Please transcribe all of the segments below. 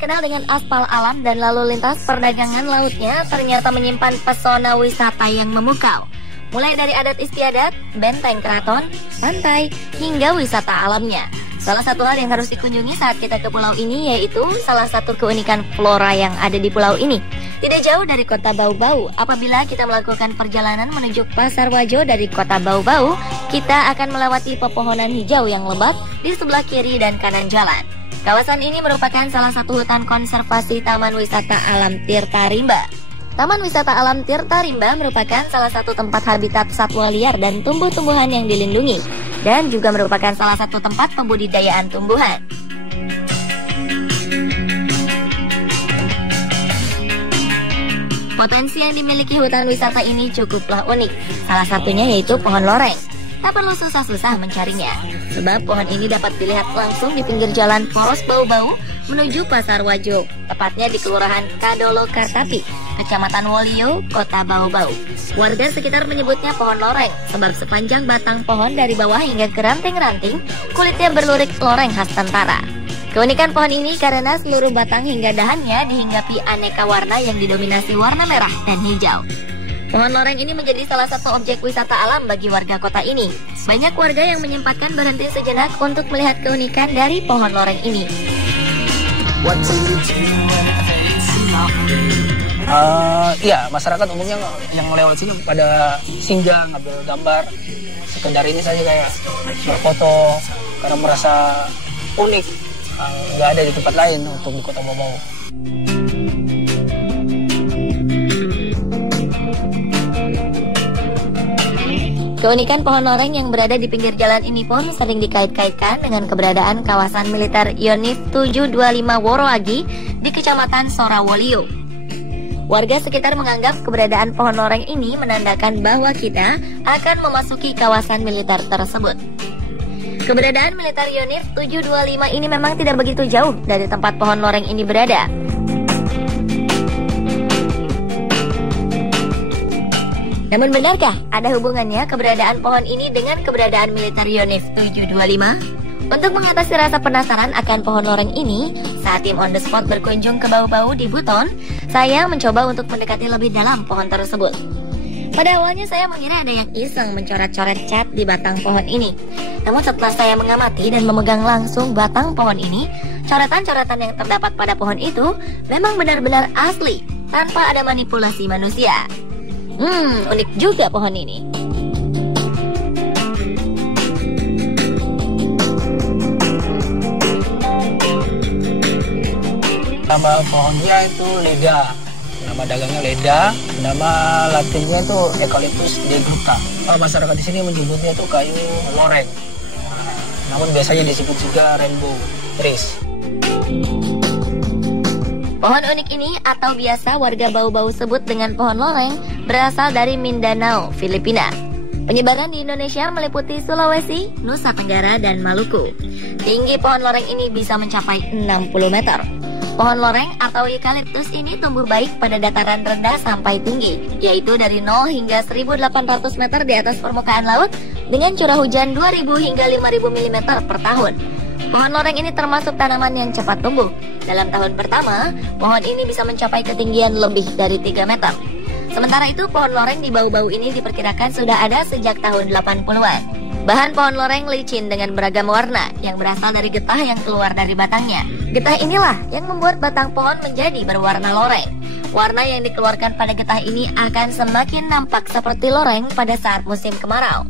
terkenal dengan aspal alam dan lalu lintas perdagangan lautnya ternyata menyimpan pesona wisata yang memukau. Mulai dari adat istiadat, benteng keraton, pantai, hingga wisata alamnya. Salah satu hal yang harus dikunjungi saat kita ke pulau ini yaitu salah satu keunikan flora yang ada di pulau ini. Tidak jauh dari kota Bau-Bau, apabila kita melakukan perjalanan menuju Pasar Wajo dari kota Bau-Bau, kita akan melewati pepohonan hijau yang lebat di sebelah kiri dan kanan jalan. Kawasan ini merupakan salah satu hutan konservasi Taman Wisata Alam Tirta Rimba. Taman Wisata Alam Tirta Rimba merupakan salah satu tempat habitat satwa liar dan tumbuh-tumbuhan yang dilindungi, dan juga merupakan salah satu tempat pembudidayaan tumbuhan. Potensi yang dimiliki hutan wisata ini cukuplah unik. Salah satunya yaitu pohon loreng. Tak perlu susah-susah mencarinya, sebab pohon ini dapat dilihat langsung di pinggir jalan Poros Bau-Bau menuju Pasar Wajo, tepatnya di Kelurahan Kadolo Kartapi, Kecamatan Wolio, Kota Bau-Bau. Warga sekitar menyebutnya pohon loreng, sebab sepanjang batang pohon dari bawah hingga ke ranting-ranting, kulitnya berlurik loreng khas tentara. Keunikan pohon ini karena seluruh batang hingga dahannya dihinggapi aneka warna yang didominasi warna merah dan hijau. Pohon loreng ini menjadi salah satu objek wisata alam bagi warga kota ini. Banyak warga yang menyempatkan berhenti sejenak untuk melihat keunikan dari pohon loreng ini. Iya, masyarakat umumnya yang lewat sini pada singgah, ngambil gambar. Sekedar ini saja kayak berfoto karena merasa unik. Nggak ada di tempat lain untuk di kota Bau-Bau. Keunikan pohon loreng yang berada di pinggir jalan ini pun sering dikait-kaitkan dengan keberadaan kawasan militer Yonif 725 Woroagi di Kecamatan Sorawolio. Warga sekitar menganggap keberadaan pohon loreng ini menandakan bahwa kita akan memasuki kawasan militer tersebut. Keberadaan militer Yonif 725 ini memang tidak begitu jauh dari tempat pohon loreng ini berada. Namun benarkah ada hubungannya keberadaan pohon ini dengan keberadaan militer Yonif 725? Untuk mengatasi rasa penasaran akan pohon loreng ini, saat tim on the spot berkunjung ke Bau-Bau di Buton, saya mencoba untuk mendekati lebih dalam pohon tersebut. Pada awalnya saya mengira ada yang iseng mencoret-coret cat di batang pohon ini. Namun setelah saya mengamati dan memegang langsung batang pohon ini, coretan-coretan yang terdapat pada pohon itu memang benar-benar asli, tanpa ada manipulasi manusia. Unik juga pohon ini. Nama pohonnya itu leda. Nama dagangnya leda, nama latinnya itu Eucalyptus degusta. Masyarakat di sini menyebutnya itu kayu loreng. Namun biasanya disebut juga rainbow trees. Pohon unik ini atau biasa warga Bau-Bau sebut dengan pohon loreng berasal dari Mindanao, Filipina. Penyebaran di Indonesia meliputi Sulawesi, Nusa Tenggara, dan Maluku. Tinggi pohon loreng ini bisa mencapai 60 meter. Pohon loreng atau eukaliptus ini tumbuh baik pada dataran rendah sampai tinggi, yaitu dari 0 hingga 1.800 meter di atas permukaan laut dengan curah hujan 2.000 hingga 5.000 mm per tahun. Pohon loreng ini termasuk tanaman yang cepat tumbuh. Dalam tahun pertama, pohon ini bisa mencapai ketinggian lebih dari 3 meter. Sementara itu, pohon loreng di Bau-Bau ini diperkirakan sudah ada sejak tahun 80-an. Bahan pohon loreng licin dengan beragam warna yang berasal dari getah yang keluar dari batangnya. Getah inilah yang membuat batang pohon menjadi berwarna loreng. Warna yang dikeluarkan pada getah ini akan semakin nampak seperti loreng pada saat musim kemarau.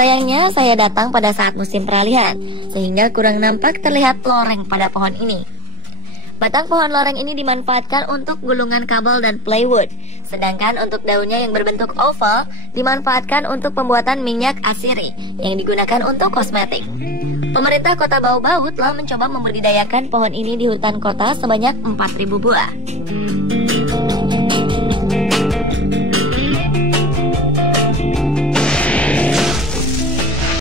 Sayangnya saya datang pada saat musim peralihan, sehingga kurang nampak terlihat loreng pada pohon ini. Batang pohon loreng ini dimanfaatkan untuk gulungan kabel dan plywood, sedangkan untuk daunnya yang berbentuk oval dimanfaatkan untuk pembuatan minyak asiri yang digunakan untuk kosmetik. Pemerintah Kota Bau-Bau telah mencoba membudidayakan pohon ini di hutan kota sebanyak 4.000 buah.